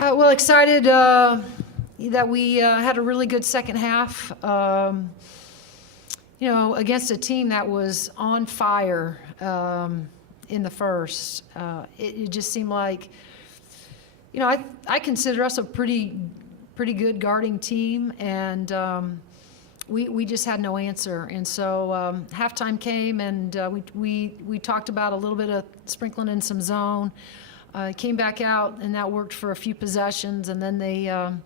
Well, excited that we had a really good second half. Against a team that was on fire in the first. It just seemed like, I consider us a pretty good guarding team, and we just had no answer. And so halftime came, and we talked about a little bit of sprinkling in some zone. Came back out, and that worked for a few possessions, and then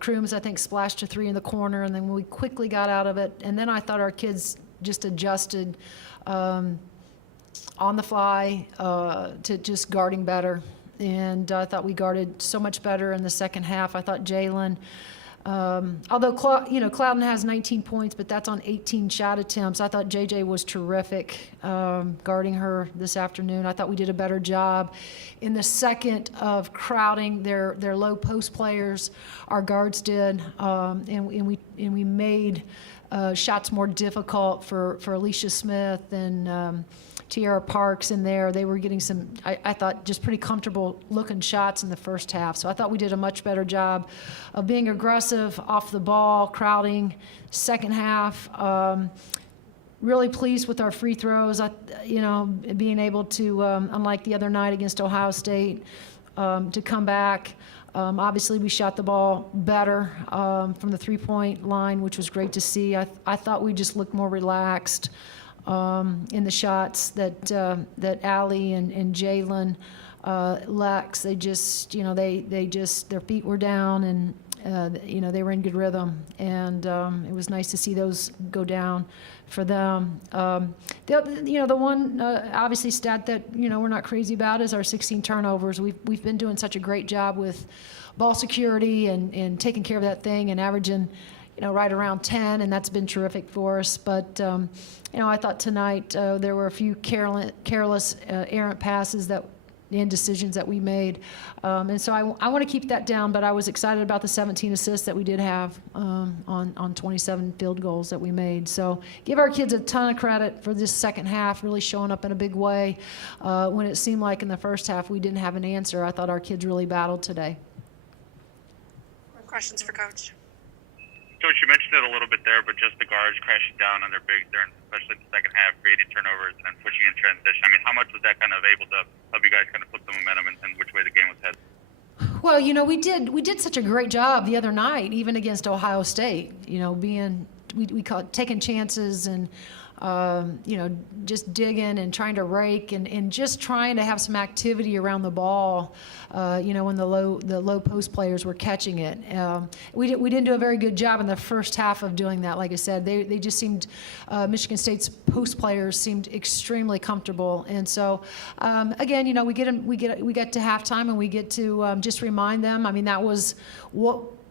Crooms, I think, splashed a three in the corner, and then we quickly got out of it. And then I thought our kids just adjusted on the fly to just guarding better. And I thought we guarded so much better in the second half. I thought Jalen, although Clouden has 19 points, but that's on 18 shot attempts. I thought JJ was terrific guarding her this afternoon. I thought we did a better job in the second of crowding their low post players. Our guards did, and we made shots more difficult for Alicia Smith and Tiara Parks in there. They were getting some, I thought, just pretty comfortable looking shots in the first half. So I thought we did a much better job of being aggressive off the ball, crowding. Second half, really pleased with our free throws. Being able to, unlike the other night against Ohio State, to come back. Obviously, we shot the ball better from the three-point line, which was great to see. I thought we just looked more relaxed in the shots that Allie and Jalen, Lex, they just, their feet were down, and they were in good rhythm, and it was nice to see those go down for them. The one obviously stat that we're not crazy about is our 16 turnovers. We've been doing such a great job with ball security and taking care of that thing and averaging right around 10, and that's been terrific for us. But I thought tonight there were a few careless errant passes and decisions that we made. And so I want to keep that down, but I was excited about the 17 assists that we did have on 27 field goals that we made. So give our kids a ton of credit for this second half, really showing up in a big way. When it seemed like in the first half we didn't have an answer, I thought our kids really battled today. More questions for Coach? Coach, you mentioned it a little bit there, but just the guards crashing down on their bigs there, especially in the second half, creating turnovers and pushing in transition. I mean, how much was that kind of able to help you guys kind of flip the momentum and which way the game was headed? Well, we did such a great job the other night, even against Ohio State. We call it taking chances and just digging and trying to rake and just trying to have some activity around the ball. When the low post players were catching it. We didn't do a very good job in the first half of doing that. Like I said, they just seemed, Michigan State's post players seemed extremely comfortable. And so again, we get to halftime and we get to just remind them. I mean, that was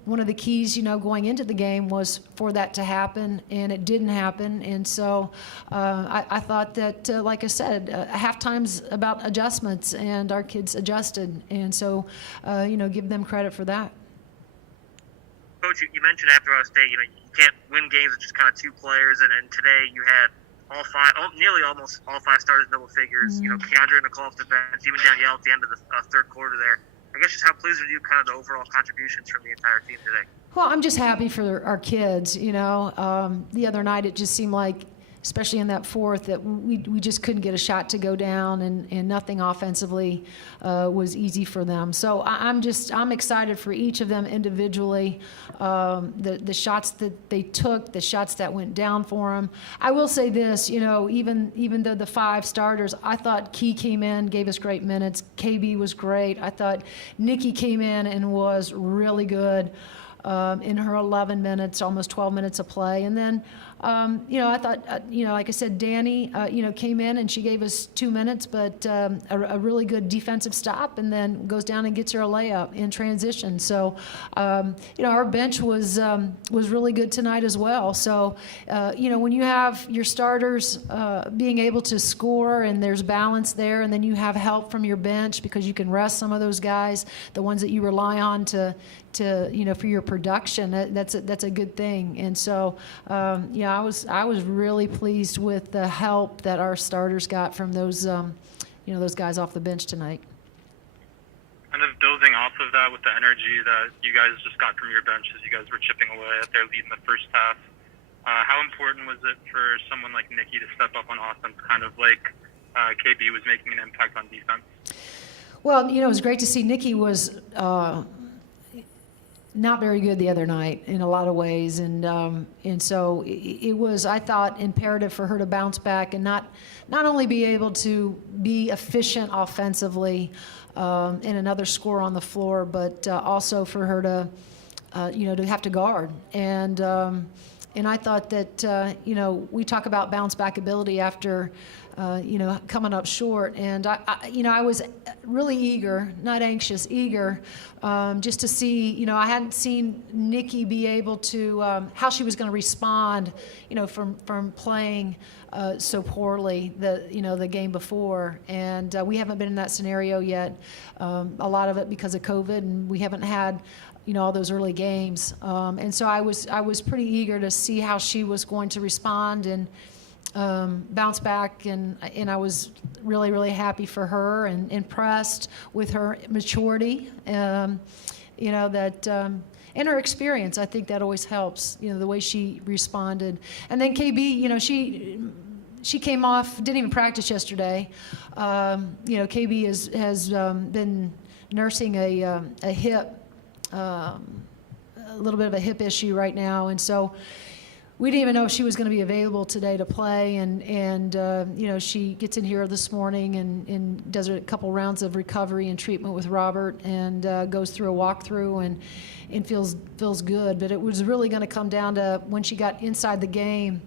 one of the keys, going into the game was for that to happen, and it didn't happen. And so I thought that, like I said, halftime's about adjustments, and our kids adjusted. And so, give them credit for that. Coach, you mentioned after Ohio State, you can't win games with just kind of two players, and today you had nearly almost all five starters double figures. Mm-hmm. Keandra and Nicole off the bench, even Danielle at the end of the third quarter there. I guess just how pleased with you kind of the overall contributions from the entire team today? Well, I'm just happy for our kids, The other night it just seemed like, especially in that fourth, that we just couldn't get a shot to go down, and nothing offensively was easy for them. So I'm excited for each of them individually, the shots that they took, the shots that went down for them. I will say this, even though the five starters, I thought Key came in, gave us great minutes. KB was great. I thought Nikki came in and was really good in her 11 minutes, almost 12 minutes of play. And then, I thought, like I said, Danny, came in and she gave us 2 minutes, but a really good defensive stop, and then goes down and gets her a layup in transition. So, our bench was really good tonight as well. So, when you have your starters being able to score and there's balance there, and then you have help from your bench because you can rest some of those guys, the ones that you rely on to for your production, that's a good thing. And so, I was really pleased with the help that our starters got from those guys off the bench tonight. Kind of dozing off of that with the energy that you guys just got from your bench as you guys were chipping away at their lead in the first half. How important was it for someone like Nikki to step up on offense, kind of like KB was making an impact on defense? Well, it was great to see Nikki was not very good the other night in a lot of ways, and so it was, I thought, imperative for her to bounce back and not only be able to be efficient offensively and another score on the floor, but also for her to to have to guard. And I thought that we talk about bounce back ability after coming up short, and I was really eager, not anxious, eager, just to see. I hadn't seen Nikki be able to how she was going to respond, from playing so poorly the game before, and we haven't been in that scenario yet. A lot of it because of COVID, and we haven't had all those early games, and so I was pretty eager to see how she was going to respond and bounce back, and I was really, really happy for her and impressed with her maturity, that and her experience. I think that always helps, the way she responded. And then KB, she came off, didn't even practice yesterday. KB has been nursing a hip, a little bit of a hip issue right now, and so we didn't even know if she was going to be available today to play, and she gets in here this morning and does a couple rounds of recovery and treatment with Robert, and goes through a walkthrough and feels good. But it was really going to come down to when she got inside the game,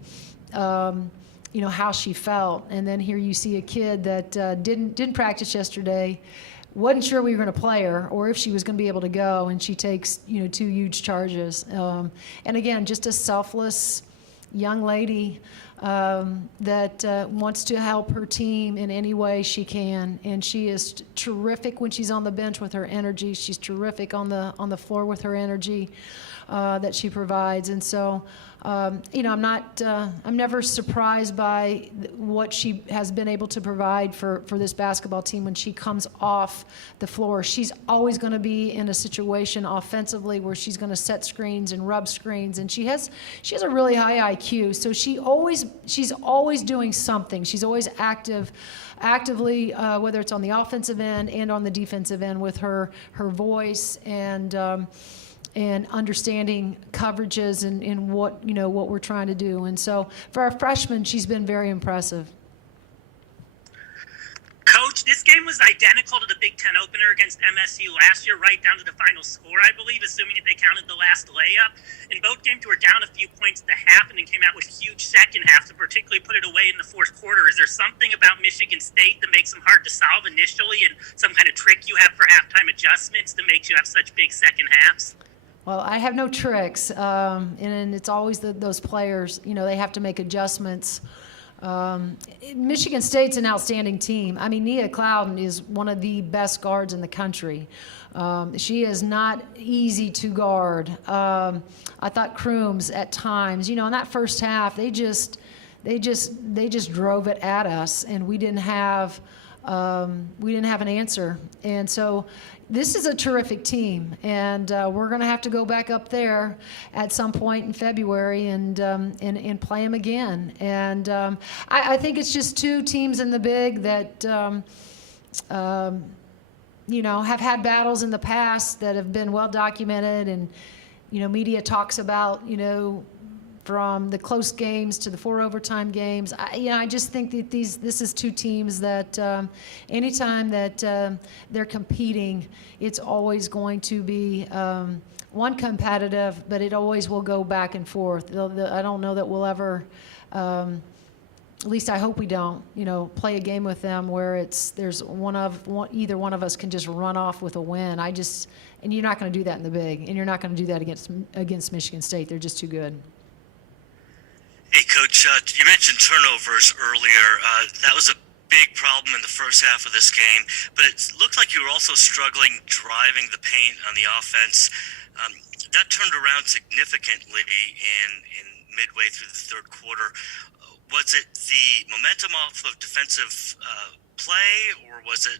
how she felt. And then here you see a kid that didn't practice yesterday, wasn't sure we were going to play her or if she was going to be able to go, and she takes 2 huge charges. And again, just a selfless young lady that wants to help her team in any way she can, and she is terrific when she's on the bench with her energy. She's terrific on the floor with her energy that she provides. And so I'm never surprised by what she has been able to provide for this basketball team when she comes off the floor. She's always going to be in a situation offensively where she's going to set screens and rub screens, and she has a really high IQ. So she's always doing something. She's always actively, whether it's on the offensive end and on the defensive end, with her voice and understanding coverages and what we're trying to do. And so for our freshman, she's been very impressive. Coach, this game was identical to the Big Ten opener against MSU last year, right down to the final score, I believe, assuming if they counted the last layup. In both games, you were down a few points at the half and then came out with huge second halves to particularly put it away in the fourth quarter. Is there something about Michigan State that makes them hard to solve initially, and some kind of trick you have for halftime adjustments that makes you have such big second halves? Well, I have no tricks, and it's always those players, they have to make adjustments. Michigan State's an outstanding team. I mean, Nia Clouden is one of the best guards in the country. She is not easy to guard. I thought Crooms at times, in that first half, they just drove it at us, and we didn't have an answer. And so this is a terrific team, and we're going to have to go back up there at some point in February and play them again. And I think it's just two teams in the Big that have had battles in the past that have been well documented, and media talks about from the close games to the 4 overtime games. I just think that this is two teams that anytime that they're competing, it's always going to be one, competitive, but it always will go back and forth. I don't know that we'll ever, at least I hope we don't, play a game with them where either one of us can just run off with a win. And you're not going to do that in the Big, and you're not going to do that against Michigan State. They're just too good. Hey, Coach, you mentioned turnovers earlier. That was a big problem in the first half of this game, but it looked like you were also struggling driving the paint on the offense. That turned around significantly in midway through the third quarter. Was it the momentum off of defensive play, or was it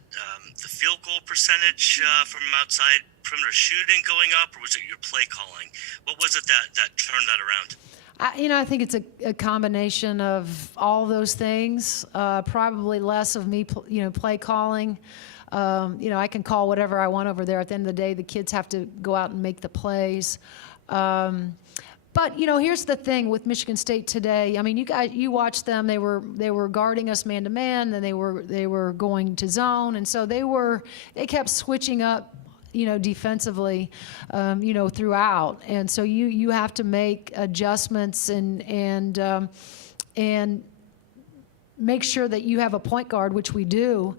the field goal percentage from outside perimeter shooting going up, or was it your play calling? What was it that turned that around? I think it's a combination of all those things. Probably less of me, play calling. I can call whatever I want over there. At the end of the day, the kids have to go out and make the plays. But here's the thing with Michigan State today. I mean, you watched them. They were guarding us man to man, then they were going to zone, and so they kept switching up, defensively, throughout. And so you have to make adjustments and make sure that you have a point guard, which we do,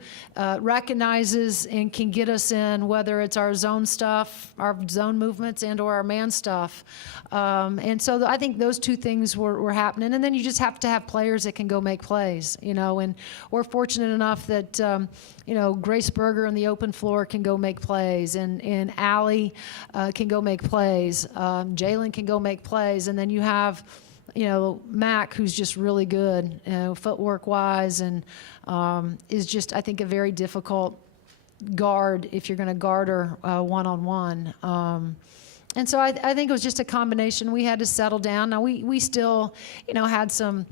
recognizes and can get us in, whether it's our zone stuff, our zone movements, and or our man stuff. And so I think those two things were happening. And then you just have to have players that can go make plays, and we're fortunate enough that, Grace Berger on the open floor can go make plays, and Allie can go make plays. Jalen can go make plays. And then you have Mac, who's just really good, footwork wise, and is just, I think, a very difficult guard if you're going to guard her one-on-one. And so I think it was just a combination. We had to settle down. Now we still, had some,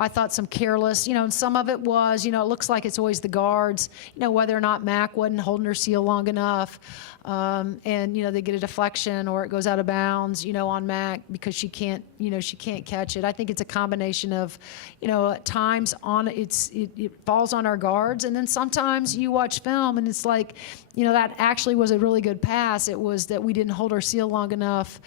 I thought, some careless, and some of it was, it looks like it's always the guards, whether or not Mac wasn't holding her seal long enough. And, they get a deflection or it goes out of bounds, on Mac because she can't catch it. I think it's a combination of, at times it falls on our guards. And then sometimes you watch film and it's like, that actually was a really good pass. It was that we didn't hold our seal long enough.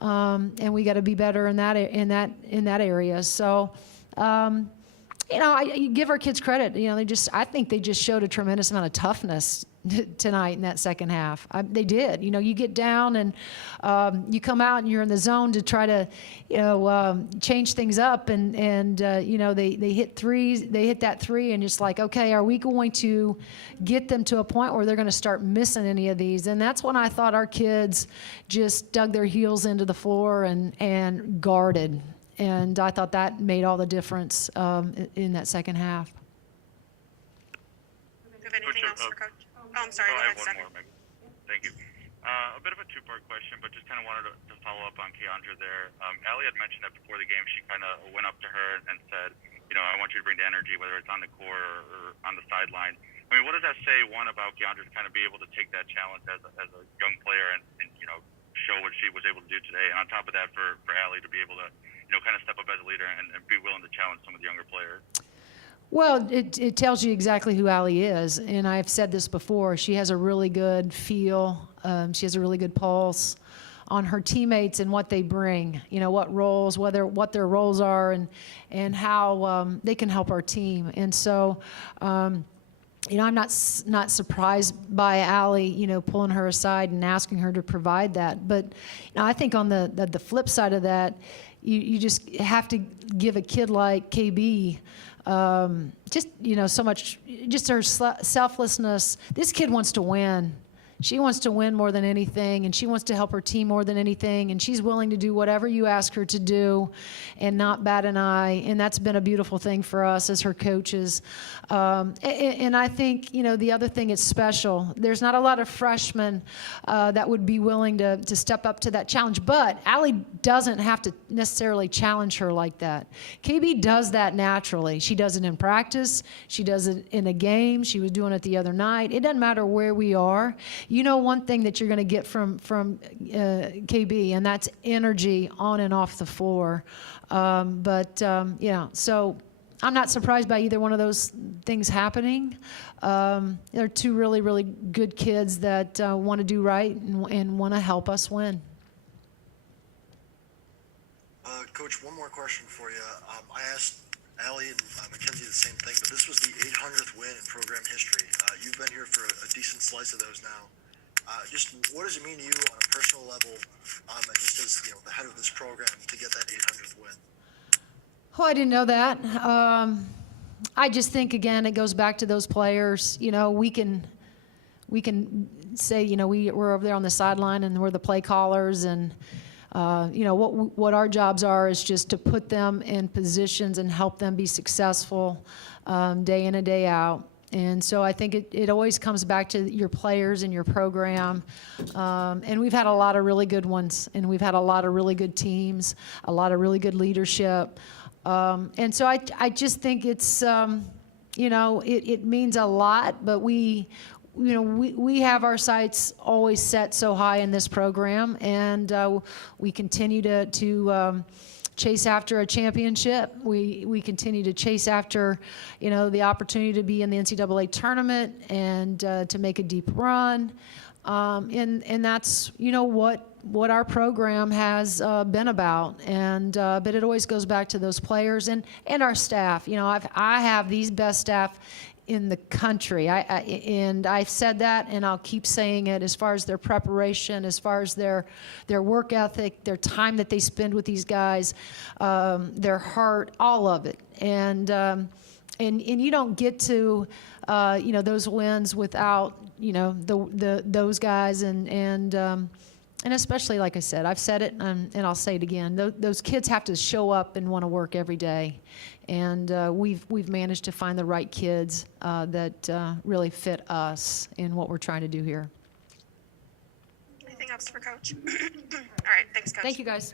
And we got to be better in that area. So, I give our kids credit. I think they just showed a tremendous amount of toughness tonight in that second half. They did. You get down and you come out and you're in the zone to try to, change things up. And they hit threes. They hit that three, and just like, okay, are we going to get them to a point where they're going to start missing any of these? And that's when I thought our kids just dug their heels into the floor and guarded. And I thought that made all the difference in that second half. Do you have anything else for Coach? Oh, I'm sorry. I have go ahead, one more, Megan. Thank you. A bit of a two-part question, but just kind of wanted to follow up on Keandra there. Allie had mentioned that before the game, she kind of went up to her and said, I want you to bring the energy, whether it's on the court or on the sideline. I mean, what does that say, one, about Keandra to kind of be able to take that challenge as a young player and show what she was able to do today? And on top of that, for Allie to be able to kind of step up as a leader and be willing to challenge some of the younger players? Well, it tells you exactly who Allie is. And I've said this before. She has a really good feel. She has a really good pulse on her teammates and what they bring, what roles, what their roles are, and how they can help our team. And so, I'm not surprised by Allie, pulling her aside and asking her to provide that. But I think on the flip side of that, you just have to give a kid like KB just, so much, just her selflessness. This kid wants to win. She wants to win more than anything, and she wants to help her team more than anything, and she's willing to do whatever you ask her to do and not bat an eye, and that's been a beautiful thing for us as her coaches. And I think, the other thing is special. There's not a lot of freshmen that would be willing to step up to that challenge, but Allie doesn't have to necessarily challenge her like that. KB does that naturally. She does it in practice. She does it in a game. She was doing it the other night. It doesn't matter where we are. One thing that you're going to get from KB, and that's energy on and off the floor. So I'm not surprised by either one of those things happening. They're two really, really good kids that want to do right and want to help us win. Coach, one more question for you. I asked Allie and Mackenzie the same thing, but this was the 800th win in program history. You've been here for a decent slice of those now. Just what does it mean to you on a personal level, and just as the head of this program, to get that 800th win? Oh, I didn't know that. I just think, again, it goes back to those players. We can say, we're over there on the sideline and we're the play callers, and what our jobs are is just to put them in positions and help them be successful day in and day out. And so I think it always comes back to your players and your program. And we've had a lot of really good ones, and we've had a lot of really good teams, a lot of really good leadership. And so I just think it's, it means a lot, but we have our sights always set so high in this program, and we continue to chase after a championship. We continue to chase after, the opportunity to be in the NCAA tournament and to make a deep run. And that's, what our program has been about. And but it always goes back to those players and our staff. I have these best staff in the country. And I've said that, and I'll keep saying it, as far as their preparation, as far as their work ethic, their time that they spend with these guys, their heart, all of it. And you don't get to those wins without those guys and especially, like I said, I've said it and I'll say it again. Those kids have to show up and want to work every day, and we've managed to find the right kids that really fit us in what we're trying to do here. Anything else for Coach? All right, thanks, Coach. Thank you, guys.